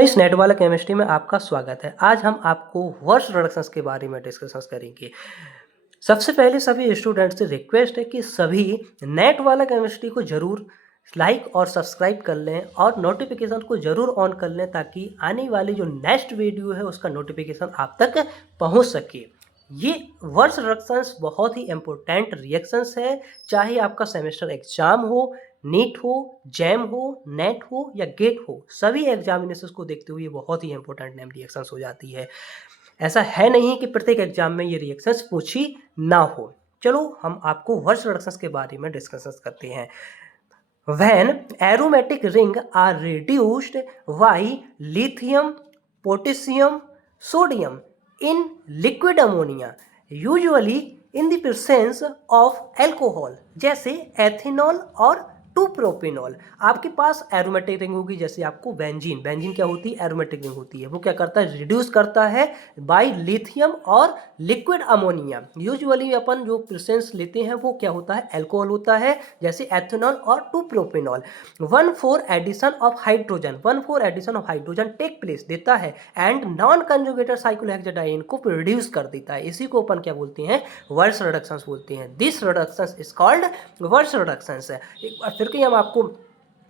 इस नेट वाला केमिस्ट्री में आपका स्वागत है। आज हम आपको वर्स रिडक्शंस के बारे में डिस्कस करेंगे। सबसे पहले सभी स्टूडेंट्स से रिक्वेस्ट है कि सभी नेट वाला केमिस्ट्री को जरूर लाइक और सब्सक्राइब कर लें और नोटिफिकेशन को जरूर ऑन कर लें ताकि आने वाली जो नेक्स्ट वीडियो है उसका नोटिफिकेशन आप तक पहुंच सके। ये वर्स रिडक्शंस बहुत ही इम्पोर्टेंट रिएक्शंस है, चाहे आपका सेमेस्टर एग्जाम हो, नीट हो, जैम हो, नेट हो या गेट हो, सभी एग्जामिनेशंस को देखते हुए बहुत ही इंपॉर्टेंट नेम रिएक्शंस हो जाती है। ऐसा है नहीं कि प्रत्येक एग्जाम में ये रिएक्शंस पूछी ना हो। चलो हम आपको वर्स रिडक्शंस के बारे में डिस्कस करते हैं। When aromatic ring are reduced by lithium, potassium, sodium in liquid ammonia, usually in the presence of alcohol, जैसे एथेनॉल और 2-प्रोपेनॉल। आपके पास एरोमेटिक रिंग होगी, जैसे आपको बेंजीन। बेंजीन क्या होती है? एरोमेटिक रिंग होती है। वो क्या करता है? रिड्यूस करता है बाय लिथियम और लिक्विड अमोनिया। यूजुअली अपन जो प्रेसेंस लेते हैं वो क्या होता है? अल्कोहल होता है, जैसे एथेनॉल और two propanol. 1,4 addition of hydrogen take place देता है एंड नॉन कंजुगेटेड साइक्लोहेक्साडाइन को प्रोड्यूस कर देता है। इसी को अपन क्या बोलते हैं? वर्स रिडक्शंस बोलते हैं। This reductions is called Birch reductions. एक बार फिर के हम आपको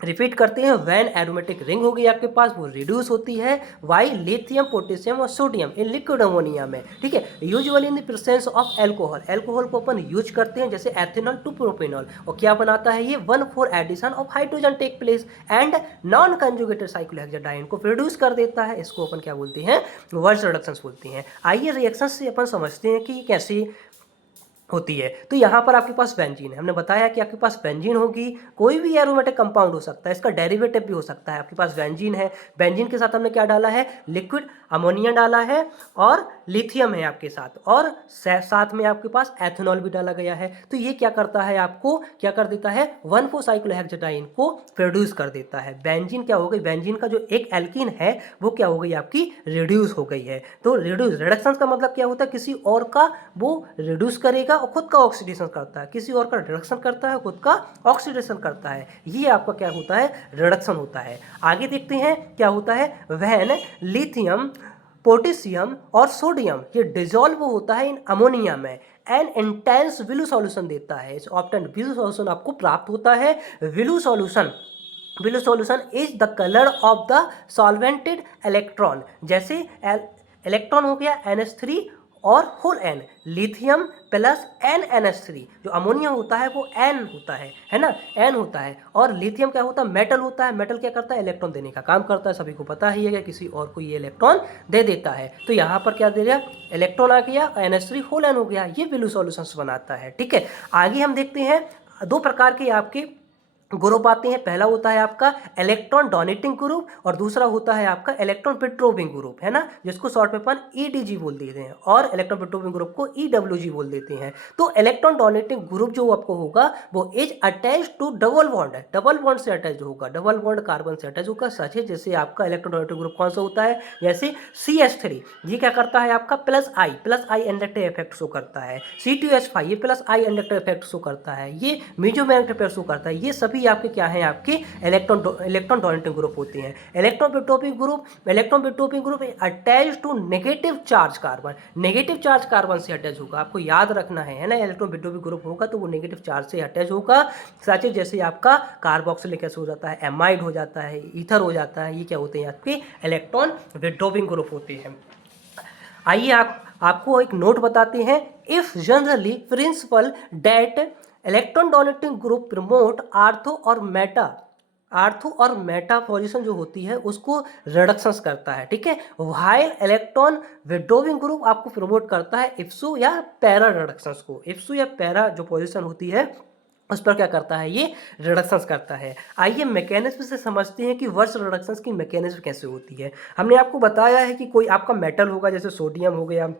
रिपीट करते हैं। वैन एरोमेटिक रिंग होगी आपके पास, वो रिड्यूस होती है वाई लिथियम, पोटेशियम और सोडियम इन लिक्विड अमोनिया में, ठीक है। Usually in the presence of alcohol. Alcohol को अपन यूज करते हैं, जैसे एथेनॉल 2-प्रोपेनॉल। और क्या बनाता है ये? 1,4 addition of hydrogen take place and non conjugated cyclohexadiene को प्रोड्यूस कर देता है। इसको अपन क्या बोलते हैं? वर्स रिडक्शंस बोलते हैं। आइए रिएक्शन से अपन समझते हैं कि कैसे होती है। तो यहाँ पर आपके पास बेंजीन है। हमने बताया कि आपके पास बेंजीन होगी, कोई भी एरोमेटिक कंपाउंड हो सकता है, इसका डेरिवेटिव भी हो सकता है। आपके पास बेंजीन है, बेंजीन के साथ हमने क्या डाला है? लिक्विड अमोनिया डाला है और लिथियम है आपके साथ, और साथ में आपके पास एथेनॉल भी डाला गया है। तो ये क्या करता है? आपको क्या कर देता है? 1,4 साइक्लोहेक्साडाइन को प्रोड्यूस कर देता है। बेंजीन क्या हो गई? बेंजीन का जो एक एल्कीन है वो क्या हो गई? आपकी रिड्यूस हो गई है। तो रिड्यूस रिडक्शन का मतलब क्या होता है? किसी और का वो रिड्यूस करेगा और खुद का ऑक्सीडेशन करता है, किसी और का रिडक्शन करता है, खुद का ऑक्सीडेशन करता है। ये आपका क्या होता है? रिडक्शन होता है। आगे देखते हैं क्या होता है। व्हेन लिथियम, पोटेशियम और सोडियम ये डिजोल्व होता है इन अमोनिया में, एन इंटेंस विलू सॉल्यूशन देता है। इस ऑप्टेन विलू सॉल्यूशन आपको प्राप्त होता है। Blue solution is the colour of the solvated electron. जैसे इलेक्ट्रॉन हो गया NH3 और whole N, lithium plus NNH3। जो अमोनिया होता है वो N होता है ना, N होता है। और लिथियम क्या होता है? मेटल होता है। मेटल क्या करता है? इलेक्ट्रॉन देने का काम करता है। सभी को पता ही है कि किसी और को ये इलेक्ट्रॉन दे देता है। तो यहाँ पर क्या दे दिया? इलेक्ट्रॉन आ गया, NH3 होल N हो गया। ये विलू सॉल्यूशंस बनाता है, ठीक है। आगे हम देखते हैं, दो प्रकार के आपके ग्रुप आते हैं। पहला होता है आपका इलेक्ट्रॉन डोनेटिंग ग्रुप और दूसरा होता है आपका इलेक्ट्रॉन विड्रॉविंग ग्रुप, है ना, जिसको शॉर्ट में अपन EDG बोल देते हैं, और इलेक्ट्रॉन विड्रॉविंग ग्रुप को EWG बोल देते हैं। तो इलेक्ट्रॉन डोनेटिंग ग्रुप जो आपको होगा वो is attach to double bond है, डबल बॉन्ड से अटैच होगा, डबल बॉन्ड कार्बन से अटैच होगा। सच है, जैसे आपका इलेक्ट्रॉन डोनेटिंग ग्रुप कौन सा होता है? जैसे CH3, ये क्या करता है? आपका प्लस आई इंडक्टिव इफेक्ट शो करता है। C2H5 ये प्लस आई इंडक्टिव इफेक्ट शो करता है। ये मेजोमैग्नेटिक इफेक्ट शो करता है। ये सभी आपके क्या है? आपके इलेक्ट्रॉन डोनेटिंग ग्रुप होते हैं। Electron withdrawing group attach to negative charge carbon, negative charge carbon से अटैच होगा। आपको याद रखना है ना, इलेक्ट्रॉन विड्रॉविंग ग्रुप होगा तो वो नेगेटिव चार्ज से अटैच होगा। सच है, जैसे आपका कार्बोक्सिलिक एसिड हो जाता है, एमाइड हो जाता है, ईथर हो जाता है, ये क्या होते हैं? आपके इलेक्ट्रॉन विड्रॉविंग ग्रुप होते हैं। आइए आपको एक नोट बताते हैं। If generally principle that electron donating group promote ortho और मेटा पोजीशन जो होती है उसको रिडक्शंस करता है, ठीक है। व्हाइल इलेक्ट्रॉन विड्रॉविंग ग्रुप आपको प्रमोट करता है इप्सो या पैरा रिडक्शंस को। इप्सो या पैरा जो पोजीशन होती है उस पर क्या करता है? ये रिडक्शंस करता है। आइए मैकेनिज्म से समझते हैं कि वर्स रिडक्शंस की मैकेनिज्म कैसे होती है। हमने आपको बताया है कि कोई आपका मेटल होगा, जैसे सोडियम हो गया,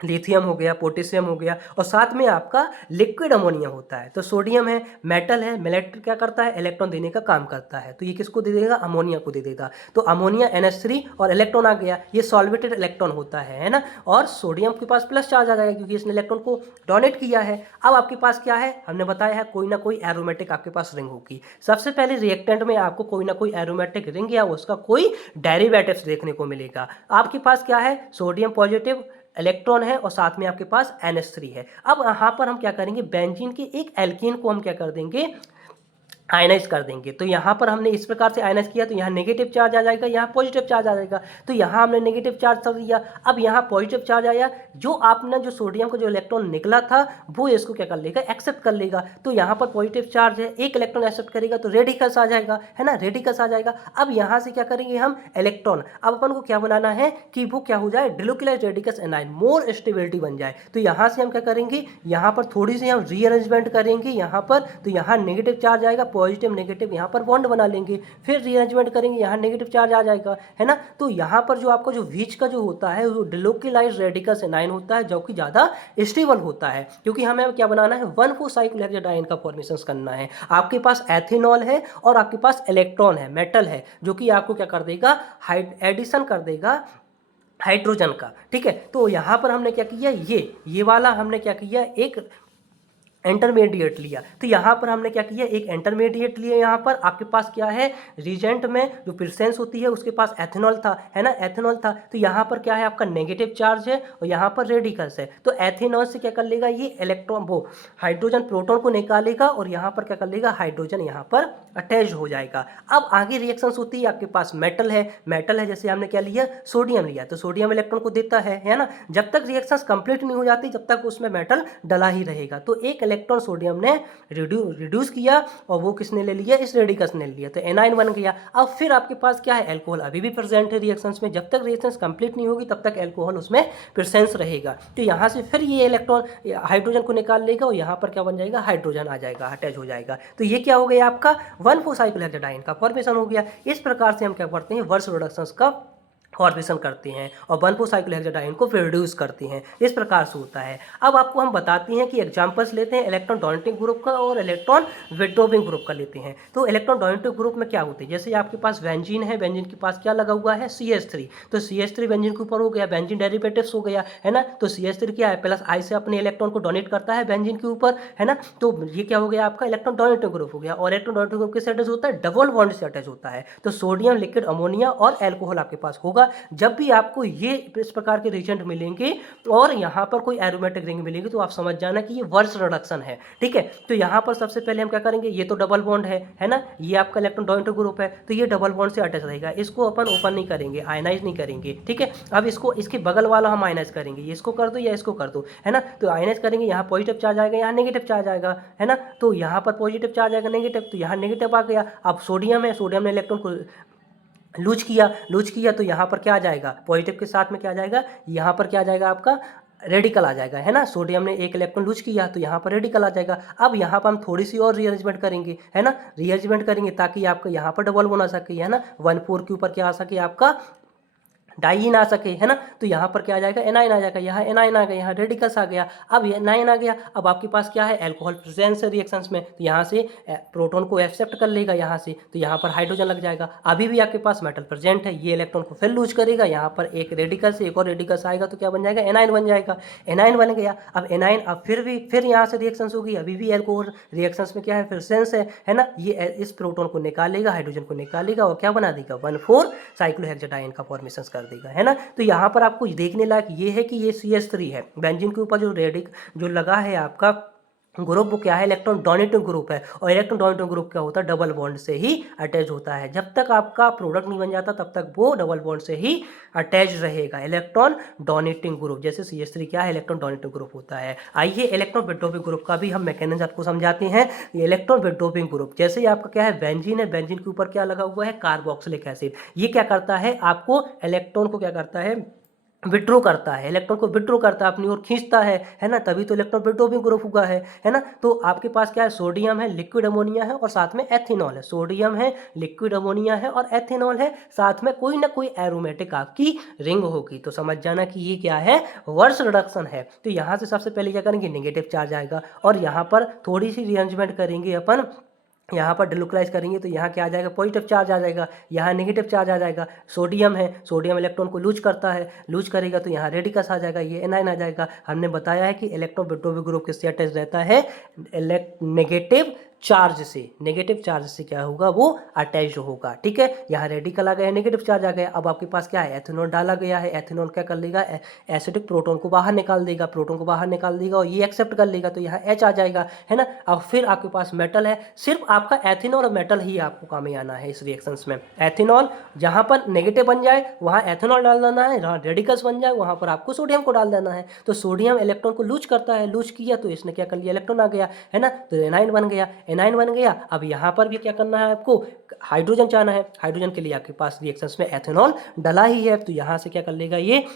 लिथियम हो गया, पोटेशियम हो गया और साथ में आपका लिक्विड अमोनिया होता है। तो सोडियम है, मेटल है, मेटल क्या करता है, इलेक्ट्रॉन देने का काम करता है। तो ये किसको दे देगा, अमोनिया को दे देगा। तो अमोनिया NH3 और इलेक्ट्रॉन आ गया, ये सॉल्वेटेड इलेक्ट्रॉन होता है ना। और सोडियम के पास प्लस चार्ज आ जाएगा क्योंकि इसने इलेक्ट्रॉन को डोनेट किया है। अब आपके पास क्या है, हमने बताया है कोई ना कोई एरोमेटिक आपके पास रिंग होगी। सबसे पहले रिएक्टेंट में आपको कोई ना कोई एरोमेटिक रिंग या उसका कोई डेरिवेटिव्स देखने को मिलेगा। आपके पास क्या है, सोडियम पॉजिटिव इलेक्ट्रॉन है और साथ में आपके पास NH3 है। अब यहाँ पर हम क्या करेंगे, बेंजीन के एक एल्कीन को हम क्या कर देंगे, आयनाइज कर देंगे। तो यहाँ पर हमने इस प्रकार से आयनाइज किया तो यहाँ नेगेटिव चार्ज आ जाएगा, यहाँ पॉजिटिव चार्ज आ जाएगा। तो यहाँ हमने नेगेटिव चार्ज कर दिया, अब यहाँ पॉजिटिव चार्ज आया, जो आपने जो सोडियम का जो इलेक्ट्रॉन निकला था वो इसको क्या कर लेगा, एक्सेप्ट कर लेगा। तो यहाँ पर पॉजिटिव चार्ज है, एक इलेक्ट्रॉन एक्सेप्ट करेगा तो रेडिकल्स आ जाएगा, है ना, रेडिकल्स आ जाएगा। अब यहाँ से क्या करेंगे हम, इलेक्ट्रॉन, अब अपन को क्या बनाना है कि वो क्या हो जाए, डिलोक्युलाइज्ड रेडिकल्स एनाइन, मोर स्टेबिलिटी बन जाए। तो यहाँ से हम क्या करेंगे, यहाँ पर थोड़ी सी हम रीअरेंजमेंट करेंगे यहाँ पर, तो यहाँ नेगेटिव चार्ज आएगा, पॉजिटिव नेगेटिव यहाँ पर बॉन्ड बना लेंगे, फिर रीअरेंजमेंट करेंगे, यहाँ नेगेटिव चार्ज आ जाएगा, है ना। तो यहाँ पर जो आपका जो बीच का जो होता है वो डिलोक्युलाइज्ड रेडिकल्स एनाइन होता है, जो कि ज़्यादा स्टेबल होता है, क्योंकि हमें क्या बनाना है, 1,4 साइक्लोहेक्साडाइन का फॉर्मेशन करना है। आपके पास एथेनॉल है और आपके पास इलेक्ट्रॉन है, मेटल है, जो कि आपको क्या कर देगा, एडिशन कर देगा हाइड्रोजन का, ठीक है। तो यहाँ पर हमने क्या किया, ये वाला हमने क्या किया, एक इंटरमीडिएट लिया। तो यहाँ पर हमने क्या किया, एक इंटरमीडिएट लिया। यहाँ पर आपके पास क्या है, रिजेंट में जो प्रेजेंस होती है उसके पास एथेनॉल था, है ना, एथेनॉल था। तो यहाँ पर क्या है, आपका नेगेटिव चार्ज है और यहाँ पर रेडिकल्स है। तो एथेनॉल से क्या कर लेगा, ये इलेक्ट्रॉन वो हाइड्रोजन प्रोटॉन को निकालेगा और यहाँ पर क्या कर लेगा, हाइड्रोजन यहाँ पर अटैच हो जाएगा। अब आगे रिएक्शंस होती है, आपके पास मेटल है, जैसे हमने क्या लिया, सोडियम लिया, तो सोडियम इलेक्ट्रॉन को देता है ना। जब तक रिएक्शंस कंप्लीट नहीं हो जाती जब तक उसमें मेटल डला ही रहेगा। तो एक इलेक्ट्रॉन सोडियम ने रिड्यूस किया और वो किसने ले लिया, इस रेडिकस ने लिया, तो एनाइन बन गया। अब फिर आपके पास क्या है, अल्कोहल अभी भी प्रेजेंट है रिएक्शंस में, जब तक रिएक्शंस कंप्लीट नहीं होगी तब तक अल्कोहल उसमें प्रेजेंस रहेगा। तो यहाँ से फिर ये इलेक्ट्रॉन हाइड्रोजन को निकाल लेगा और यहाँ पर क्या बन जाएगा, हाइड्रोजन आ जाएगा, अटैच हो जाएगा। तो ये क्या हो गया, आपका 1,4 साइक्लोहेक्साडाइन का फॉर्मेशन हो गया। इस प्रकार से हम क्या करते हैं, वर्ष रिडक्शंस का फॉर्मेशन करते हैं और 1,4 साइक्लोहेक्साडाइन को प्रोड्यूस करते हैं। इस प्रकार से होता है। अब आपको हम बताते हैं कि एग्जांपल्स लेते हैं इलेक्ट्रॉन डोनेटिंग ग्रुप का और इलेक्ट्रॉन विड्रॉविंग ग्रुप का लेते हैं। तो इलेक्ट्रॉन डोनेटिंग ग्रुप में क्या होते हैं, जैसे आपके पास बेंजीन है, बेंजीन के पास क्या लगा हुआ है, CH3, तो CH3 बेंजीन के ऊपर हो गया, बेंजीन डेरिवेटिव्स हो गया, है ना। तो CH3 क्या है, प्लस आई से अपने इलेक्ट्रॉन को डोनेट करता है बेंजीन के ऊपर, है ना। तो ये क्या हो गया, आपका इलेक्ट्रॉन डोनेटिंग ग्रुप हो गया। और इलेक्ट्रॉन डोनेटिंग ग्रुप किससे अटैच होता है, डबल बॉन्ड से अटैच होता है। तो सोडियम, लिक्विड अमोनिया और एल्कोहल आपके पास होगा। जब भी आपको ये इस प्रकार के रिएजेंट मिलेंगे और यहाँ पर कोई एरोमेटिक रिंग मिलेगी तो आप समझ जाना कि ये वर्ष रिडक्शन है, ठीक है। तो यहाँ पर सबसे पहले हम क्या करेंगे, ये तो डबल बॉन्ड है ना, ये आपका इलेक्ट्रॉन डोनेटिंग ग्रुप है, तो ये डबल बॉन्ड से अटैच रहेगा, इसको अपन ओपन नहीं करेंगे, आयनाइज नहीं करेंगे, ठीक है। अब इसको, इसके बगल वाला हम आयनाइज करेंगे, ये इसको कर दो या इसको कर दो, है ना। तो आयनाइज करेंगे, यहाँ पॉजिटिव चार्ज आएगा, यहाँ नेगेटिव चार्ज आएगा, है ना। तो यहाँ पर पॉजिटिव चार्ज आएगा, नेगेटिव, तो यहाँ नेगेटिव आ गया। अब सोडियम है, सोडियम ने इलेक्ट्रॉन को लूज किया तो यहाँ पर क्या आ जाएगा, पॉजिटिव के साथ में क्या आ जाएगा, यहाँ पर क्या आ जाएगा, आपका रेडिकल आ जाएगा, है ना। सोडियम ने एक इलेक्ट्रॉन लूज किया तो यहाँ पर रेडिकल आ जाएगा। अब यहाँ पर हम थोड़ी सी और रीअरेंजमेंट करेंगे, है ना, रीअरेंजमेंट करेंगे ताकि आपका यहाँ पर डबल बना सके, है ना, 1,4 के ऊपर क्या आ सके, आपका डाइइन आ सके, है ना। तो यहाँ पर क्या आ जाएगा, एनाइन आ जाएगा, यहाँ एनाइन आ गया, यहाँ रेडिकल्स आ गया, अब एनाइन आ गया। अब आपके पास क्या है, अल्कोहल प्रेजेंस है रिएक्शंस में, तो यहाँ से प्रोटॉन को एक्सेप्ट कर लेगा यहाँ से, तो यहाँ पर हाइड्रोजन लग जाएगा। अभी भी आपके पास मेटल प्रेजेंट है, ये इलेक्ट्रॉन को फिर लूज करेगा, यहाँ पर एक रेडिकल से एक और रेडिकल्स आएगा तो क्या बन जाएगा, एनाइन बन जाएगा, एनाइन बन गया। अब एनाइन, अब फिर यहाँ से रिएक्शंस होगी, अभी भी अल्कोहल रिएक्शंस में क्या है, प्रेजेंस है ना, ये इस प्रोटॉन को निकालेगा, हाइड्रोजन को निकालेगा और क्या बना देगा, 1,4 साइक्लोहेक्साडाइन का फॉर्मेशन कर देगा, है ना। तो यहाँ पर आपको देखने लायक ये है कि ये CH3 है, बेंजीन के ऊपर जो लगा है आपका ग्रुप, वो क्या है, इलेक्ट्रॉन डोनेटिंग ग्रुप है। और इलेक्ट्रॉन डोनेटिंग ग्रुप क्या होता है, डबल बॉन्ड से ही अटैच होता है। जब तक आपका प्रोडक्ट नहीं बन जाता तब तक वो डबल बॉन्ड से ही अटैच रहेगा, इलेक्ट्रॉन डोनेटिंग ग्रुप। जैसे CH3 क्या है, इलेक्ट्रॉन डोनेटिंग ग्रुप होता है। आइए इलेक्ट्रॉन विड्रॉविंग ग्रुप का भी हम मैकेनिज्म आपको समझाते हैं। ये इलेक्ट्रॉन विड्रॉविंग ग्रुप, जैसे आपका क्या है, बेंजीन है, बेंजीन के ऊपर क्या लगा हुआ है, कार्बोक्सिलिक एसिड। ये क्या करता है, आपको इलेक्ट्रॉन को क्या करता है, विथड्रॉ करता है, इलेक्ट्रॉन को विथड्रॉ करता है, अपनी ओर खींचता है ना, तभी तो इलेक्ट्रॉन विथड्रॉइंग ग्रुप हुआ है ना। तो आपके पास क्या है, सोडियम है, लिक्विड अमोनिया है और साथ में एथेनॉल है। सोडियम है, लिक्विड अमोनिया है और एथेनॉल है, साथ में कोई ना कोई एरोमेटिक आपकी रिंग होगी। तो समझ जाना कि ये क्या है, वर्ष रिडक्शन है। तो यहाँ से सबसे पहले क्या करेंगे, नेगेटिव चार्ज आएगा और यहाँ पर थोड़ी सी रीअरेंजमेंट करेंगे अपन, यहाँ पर डिलोक्लाइज करेंगे तो यहाँ क्या आ जाएगा, पॉजिटिव चार्ज आ जाएगा, यहाँ नेगेटिव चार्ज आ जाएगा। सोडियम है, सोडियम इलेक्ट्रॉन को लूज करता है, लूज करेगा तो यहाँ रेडिकस आ जाएगा, ये एनाइन आ जाएगा। हमने बताया है कि इलेक्ट्रॉन विथड्रॉइंग ग्रुप किससे अटैच रहता है, नेगेटिव चार्ज से। नेगेटिव चार्ज से क्या होगा, वो अटैच होगा। ठीक है, यहाँ रेडिकल आ गया, नेगेटिव चार्ज आ गया। अब आपके पास क्या है, एथेनॉल डाला गया है। एथेनॉल क्या कर लेगा, एसिडिक प्रोटॉन को बाहर निकाल देगा, प्रोटॉन को बाहर निकाल देगा और ये एक्सेप्ट कर लेगा तो यहाँ H आ जाएगा, है ना। अब फिर आपके पास मेटल है, सिर्फ आपका एथेनॉल और मेटल ही आपको काम में आना है इस रिएक्शंस में। एथेनॉल जहाँ पर नेगेटिव बन जाए वहाँ एथेनॉल डाल देना है, जहाँ रेडिकल्स बन जाए वहाँ पर आपको सोडियम को डाल देना है। तो सोडियम इलेक्ट्रॉन को लूज करता है, लूज किया तो इसने क्या कर लिया, इलेक्ट्रॉन आ गया, है ना। तो एनाइन बन गया, एनाइन बन गया। अब यहाँ पर भी क्या करना है आपको, हाइड्रोजन चाहना है। हाइड्रोजन के लिए आपके पास रिएक्शंस में एथेनॉल डला ही है, तो यहाँ से क्या कर लेगा, ये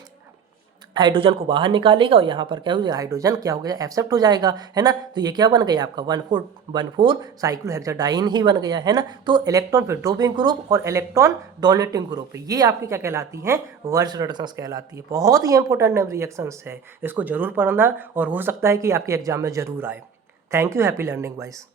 हाइड्रोजन को बाहर निकालेगा और यहाँ पर क्या हो जाएगा, हाइड्रोजन क्या हो गया, एक्सेप्ट हो जाएगा, है ना। तो ये क्या बन गया आपका 1,4 साइक्लोहेक्साडाइन ही बन गया, है ना। तो इलेक्ट्रॉन विथड्रॉइंग ग्रुप और इलेक्ट्रॉन डोनेटिंग ग्रुप, ये आपकी क्या कहलाती हैं, वर्ष रिडक्शंस कहलाती है। बहुत ही इंपॉर्टेंट रिएक्शंस है, इसको जरूर पढ़ना और हो सकता है कि आपके एग्जाम में जरूर आए। Thank you, happy learning wise.